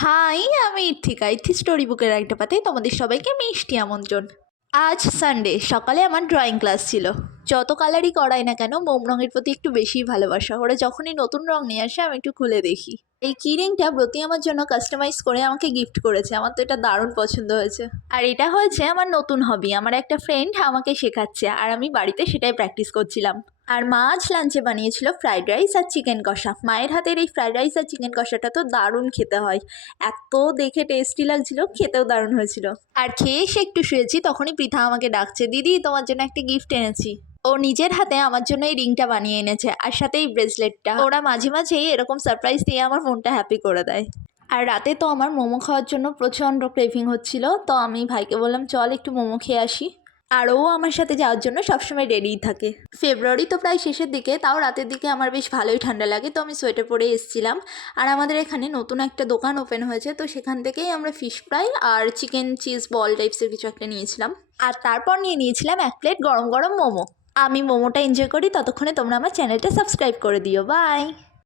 High, আমি ইথিকা। Story বুকের একটা পাতে তোমাদের সবাইকে মিষ্টি আমন্ত্রণ। আজ সানডে সকালে আমার ড্রয়িং ক্লাস ছিল। যত কালারই করাই না কেন, মোম রঙের প্রতি একটু বেশিই ভালোবাসা। ওরা যখনই নতুন রং নিয়ে আসে আমি একটু খুলে দেখি। এই কি রিংটা ব্রতি আমার জন্য কাস্টমাইজ করে আমাকে গিফট করেছে। আমার তো এটা দারুণ পছন্দ হয়েছে। আর এটা হয়েছে আমার নতুন হবি। আমার একটা ফ্রেন্ড আমাকে শেখাচ্ছে আর আমি বাড়িতে সেটাই প্র্যাকটিস করছিলাম। আর মা আজ লাঞ্চে বানিয়েছিল ফ্রাইড রাইস আর চিকেন কষা। মায়ের হাতের এই ফ্রাইড রাইস আর চিকেন কষাটা তো দারুণ খেতে হয়। এত দেখে টেস্টি লাগছিল, খেতেও দারুণ হয়েছিল। আর খেয়ে এসে একটু শুয়েছি, তখনই পৃথা আমাকে ডাকছে, দিদি তোমার জন্য একটা গিফট এনেছি। ও নিজের হাতে আমার জন্য এই রিংটা বানিয়ে এনেছে আর সাথে এই ব্রেসলেটটা। ওরা মাঝে মাঝেই এরকম সারপ্রাইজ দিয়ে আমার মনটা হ্যাপি করে দেয়। আর রাতে তো আমার মোমো খাওয়ার জন্য প্রচণ্ড ক্রেভিং হচ্ছিল, তো আমি ভাইকে বললাম চল একটু মোমো খেয়ে আসি। আর ও আমার সাথে যাওয়ার জন্য সবসময় রেডিই থাকে। ফেব্রুয়ারি তো প্রায় শেষের দিকে, তাও রাতের দিকে আমার বেশ ভালোই ঠান্ডা লাগে, তো আমি সোয়েটার পরে এসেছিলাম। আর আমাদের এখানে নতুন একটা দোকান ওপেন হয়েছে, তো সেখান থেকেই আমরা ফিশ ফ্রাই আর চিকেন চিজ বল টাইপসের কিছু একটা নিয়েছিলাম। আর তারপর নিয়েছিলাম এক প্লেট গরম গরম মোমো। আমি মোমোটা এনজয় করি, ততক্ষণে তোমরা আমার চ্যানেলটা সাবস্ক্রাইব করে দিও। বাই।